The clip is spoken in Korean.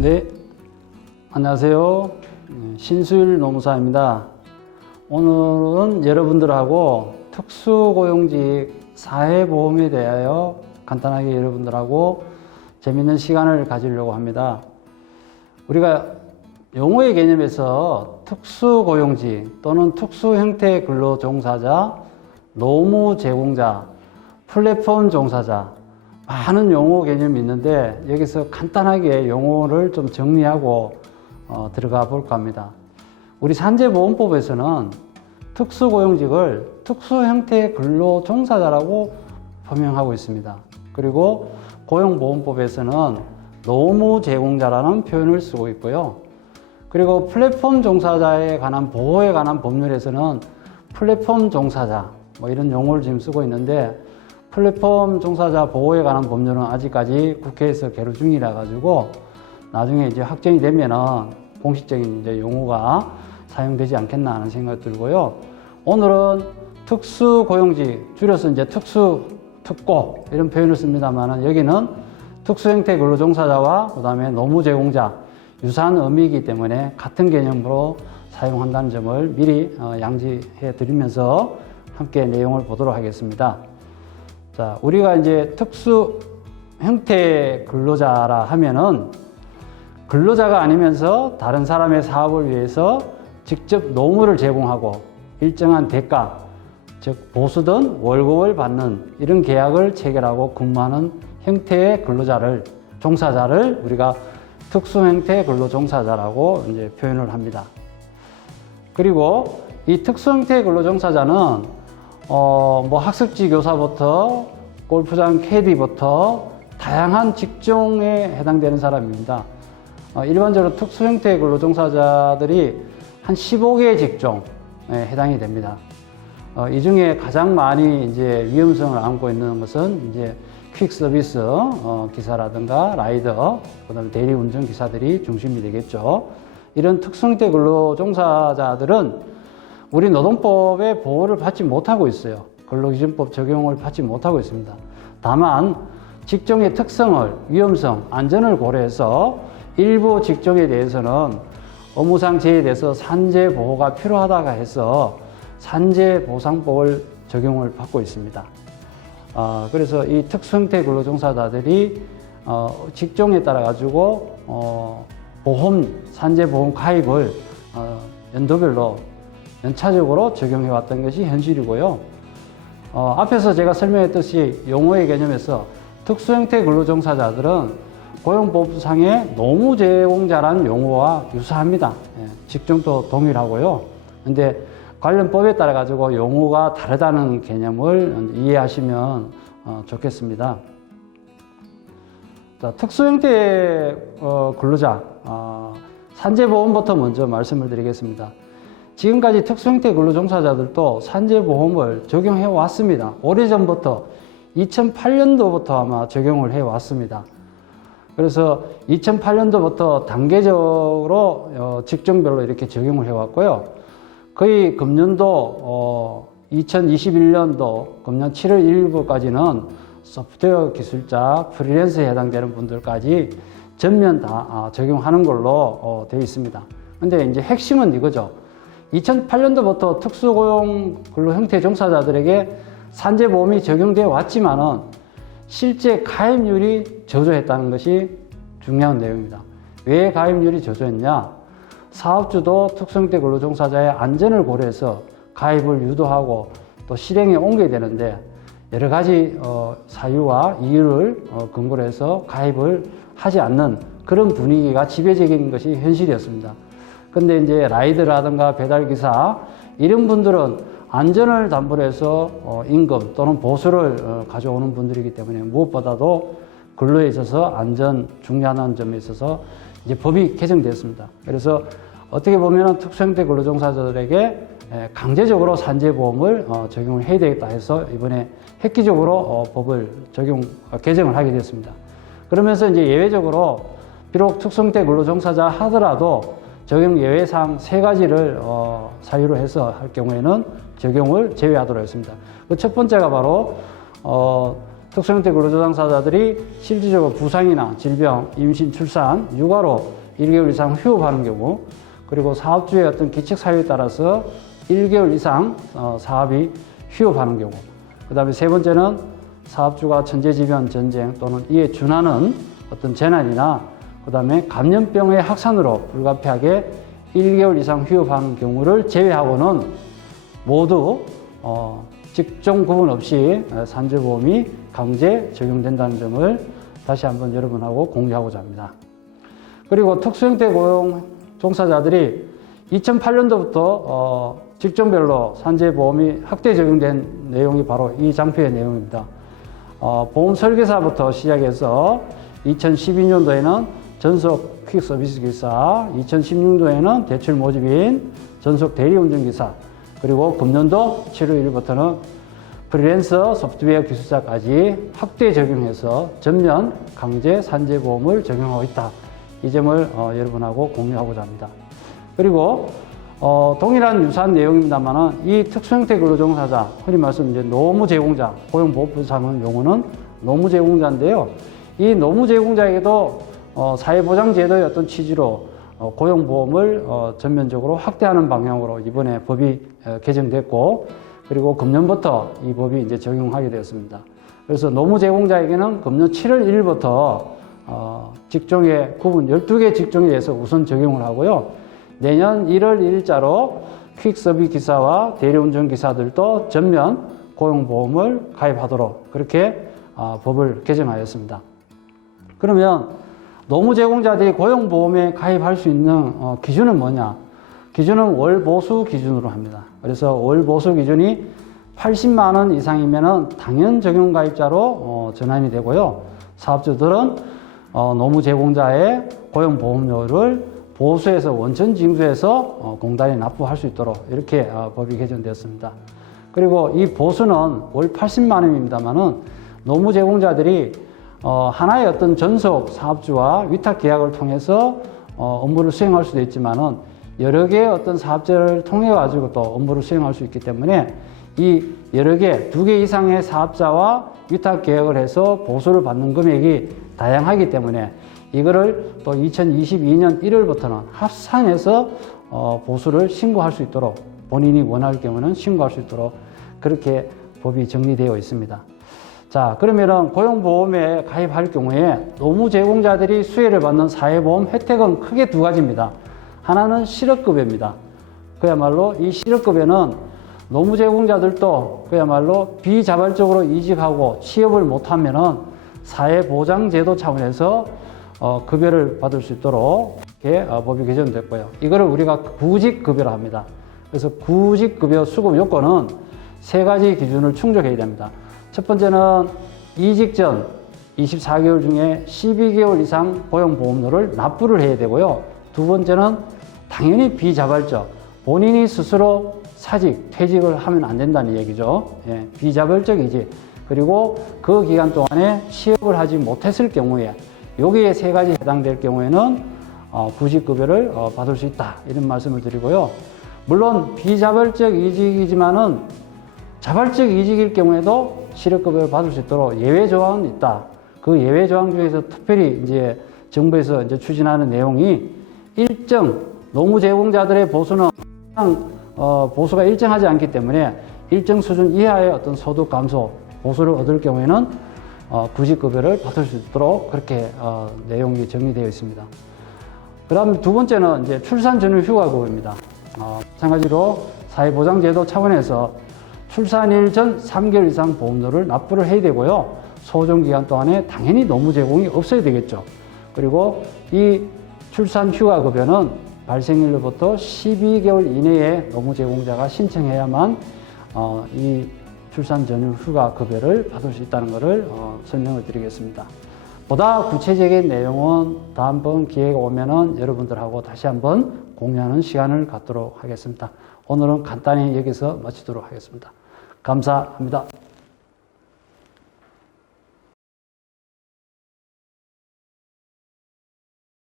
네, 안녕하세요. 신수일 노무사입니다. 오늘은 여러분들하고 특수고용직 사회보험에 대하여 간단하게 여러분들하고 재밌는 시간을 가지려고 합니다. 우리가 용어의 개념에서 특수고용직 또는 특수형태 근로종사자, 노무 제공자, 플랫폼 종사자, 많은 용어 개념이 있는데 여기서 간단하게 용어를 좀 정리하고 들어가 볼까 합니다. 우리 산재보험법에서는 특수고용직을 특수형태 근로종사자라고 표명하고 있습니다. 그리고 고용보험법에서는 노무 제공자라는 표현을 쓰고 있고요. 그리고 플랫폼 종사자에 관한 보호에 관한 법률에서는 플랫폼 종사자 이런 용어를 지금 쓰고 있는데, 플랫폼 종사자 보호에 관한 법률은 아직까지 국회에서 계류 중이라 가지고 나중에 이제 확정이 되면은 공식적인 이제 용어가 사용되지 않겠나 하는 생각이 들고요. 오늘은 특수고용직, 줄여서 이제 특고 이런 표현을 씁니다만은 여기는 특수형태 근로종사자와 그 다음에 노무제공자 유사한 의미이기 때문에 같은 개념으로 사용한다는 점을 미리 양지해 드리면서 함께 내용을 보도록 하겠습니다. 자, 우리가 이제 특수 형태 근로자라 하면은 근로자가 아니면서 다른 사람의 사업을 위해서 직접 노무를 제공하고 일정한 대가, 즉 보수든 월급을 받는 이런 계약을 체결하고 근무하는 형태의 근로자를, 종사자를 우리가 특수 형태 근로 종사자라고 이제 표현을 합니다. 그리고 이 특수 형태 근로 종사자는 학습지 교사부터 골프장 캐디부터 다양한 직종에 해당되는 사람입니다. 일반적으로 특수 형태의 근로 종사자들이 한 15개의 직종에 해당이 됩니다. 이 중에 가장 많이 이제 위험성을 안고 있는 것은 이제 퀵 서비스 기사라든가 라이더, 그다음에 대리 운전 기사들이 중심이 되겠죠. 이런 특수 형태 근로 종사자들은 우리 노동법의 보호를 받지 못하고 있어요. 근로기준법 적용을 받지 못하고 있습니다. 다만 직종의 특성을, 위험성, 안전을 고려해서 일부 직종에 대해서는 업무상 제외돼서 산재보호가 필요하다고 해서 산재보상법을 적용을 받고 있습니다. 그래서 이 특수형태 근로종사자들이 직종에 따라 가지고 산재보험 가입을 연도별로 연차적으로 적용해 왔던 것이 현실이고요. 앞에서 제가 설명했듯이 용어의 개념에서 특수형태 근로종사자들은 고용보험상의 노무제공자라는 용어와 유사합니다. 직종도 동일하고요. 근데 관련 법에 따라 가지고 용어가 다르다는 개념을 이해하시면 좋겠습니다. 자, 특수형태 근로자, 산재보험부터 먼저 말씀을 드리겠습니다. 지금까지 특수형태 근로종사자들도 산재보험을 적용해 왔습니다. 오래전부터 2008년도부터 아마 적용을 해 왔습니다. 그래서 2008년도부터 단계적으로 직종별로 이렇게 적용을 해 왔고요. 거의 금년도 2021년도 금년 7월 1일부까지는 소프트웨어 기술자, 프리랜서에 해당되는 분들까지 전면 다 적용하는 걸로 되어 있습니다. 근데 이제 핵심은 이거죠. 2008년도부터 특수고용 근로 형태 종사자들에게 산재보험이 적용되어 왔지만은 실제 가입률이 저조했다는 것이 중요한 내용입니다. 왜 가입률이 저조했냐? 사업주도 특수형태 근로종사자의 안전을 고려해서 가입을 유도하고 또 실행에 옮겨야 되는데 여러 가지 사유와 이유를 근거로 해서 가입을 하지 않는 그런 분위기가 지배적인 것이 현실이었습니다. 근데 이제 라이드라든가 배달기사 이런 분들은 안전을 담보로 해서 임금 또는 보수를 가져오는 분들이기 때문에 무엇보다도 근로에 있어서 안전 중요한 점에 있어서 이제 법이 개정됐습니다. 그래서 어떻게 보면 특수형태 근로종사자들에게 강제적으로 산재보험을 적용을 해야 되겠다 해서 이번에 획기적으로 법을 개정을 하게 됐습니다. 그러면서 이제 예외적으로 비록 특수형태 근로종사자 하더라도 적용 예외사항 3가지를 사유로 해서 할 경우에는 적용을 제외하도록 했습니다. 그 첫 번째가 바로 특수형태 근로자 당사자들이 실질적으로 부상이나 질병, 임신, 출산, 육아로 1개월 이상 휴업하는 경우, 그리고 사업주의 어떤 기책 사유에 따라서 1개월 이상 사업이 휴업하는 경우, 그 다음에 세 번째는 사업주가 천재지변, 전쟁 또는 이에 준하는 어떤 재난이나 그 다음에 감염병의 확산으로 불가피하게 1개월 이상 휴업하는 경우를 제외하고는 모두 직종 구분 없이 산재보험이 강제 적용된다는 점을 다시 한번 여러분하고 공유하고자 합니다. 그리고 특수형태 고용 종사자들이 2008년도부터 직종별로 산재보험이 확대 적용된 내용이 바로 이 장표의 내용입니다. 보험 설계사부터 시작해서 2012년도에는 전속 퀵 서비스 기사, 2016년도에는 대출 모집인, 전속 대리운전기사, 그리고 금년도 7월 1일부터는 프리랜서 소프트웨어 기술자까지 확대 적용해서 전면 강제 산재보험을 적용하고 있다. 이 점을 여러분하고 공유하고자 합니다. 그리고 동일한 유사한 내용입니다만은 이 특수형태 근로종사자, 흔히 말씀 이제 노무 제공자, 고용보호법 사는 용어는 노무 제공자인데요. 이 노무 제공자에게도 사회보장제도의 어떤 취지로 고용보험을 전면적으로 확대하는 방향으로 이번에 법이 개정됐고, 그리고 금년부터 이 법이 이제 적용하게 되었습니다. 그래서 노무 제공자에게는 금년 7월 1일부터 직종의 구분 12개 직종에 대해서 우선 적용을 하고요. 내년 1월 1일자로 퀵서비 기사와 대리운전 기사들도 전면 고용보험을 가입하도록 그렇게 법을 개정하였습니다. 그러면 노무 제공자들이 고용보험에 가입할 수 있는 기준은 뭐냐? 기준은 월보수 기준으로 합니다. 그래서 월보수 기준이 80만 원 이상이면 당연 적용 가입자로 전환이 되고요. 사업주들은 노무 제공자의 고용보험료를 보수해서 원천 징수해서 공단에 납부할 수 있도록 이렇게 법이 개정되었습니다. 그리고 이 보수는 월 80만 원입니다만은 노무 제공자들이 하나의 어떤 전속 사업주와 위탁 계약을 통해서 업무를 수행할 수도 있지만은 여러 개의 어떤 사업자를 통해 가지고 또 업무를 수행할 수 있기 때문에 이 여러 개, 2개 이상의 사업자와 위탁 계약을 해서 보수를 받는 금액이 다양하기 때문에 이거를 또 2022년 1월부터는 합산해서 보수를 신고할 수 있도록 본인이 원할 경우는 신고할 수 있도록 그렇게 법이 정리되어 있습니다. 자, 그러면은 고용보험에 가입할 경우에 노무 제공자들이 수혜를 받는 사회보험 혜택은 크게 두 가지입니다. 하나는 실업급여입니다. 그야말로 이 실업급여는 노무 제공자들도 그야말로 비자발적으로 이직하고 취업을 못하면은 사회보장제도 차원에서 급여를 받을 수 있도록 이렇게 법이 개정됐고요. 이거를 우리가 구직급여라 합니다. 그래서 구직급여 수급 요건은 세 가지 기준을 충족해야 됩니다. 첫 번째는 이직 전 24개월 중에 12개월 이상 고용보험료를 납부를 해야 되고요. 두 번째는 당연히 비자발적, 본인이 스스로 사직, 퇴직을 하면 안 된다는 얘기죠. 예, 비자발적 이직. 그리고 그 기간 동안에 취업을 하지 못했을 경우에 여기에 세 가지 해당될 경우에는 구직급여를 받을 수 있다. 이런 말씀을 드리고요. 물론 비자발적 이직이지만은 자발적 이직일 경우에도 실업급여를 받을 수 있도록 예외 조항은 있다. 그 예외 조항 중에서 특별히 이제 정부에서 이제 추진하는 내용이 일정 노무 제공자들의 보수는 보수가 일정하지 않기 때문에 일정 수준 이하의 어떤 소득 감소 보수를 얻을 경우에는 구직급여를 받을 수 있도록 그렇게 내용이 정리되어 있습니다. 그다음 두 번째는 이제 출산 전후 휴가급여입니다. 마찬가지로 사회보장제도 차원에서 출산일 전 3개월 이상 보험료를 납부를 해야 되고요. 소정기간 동안에 당연히 노무 제공이 없어야 되겠죠. 그리고 이 출산 휴가급여는 발생일로부터 12개월 이내에 노무 제공자가 신청해야만 이 출산 전후 휴가 급여를 받을 수 있다는 것을 설명을 드리겠습니다. 보다 구체적인 내용은 다음번 기회가 오면은 여러분들하고 다시 한번 공유하는 시간을 갖도록 하겠습니다. 오늘은 간단히 여기서 마치도록 하겠습니다. 감사합니다.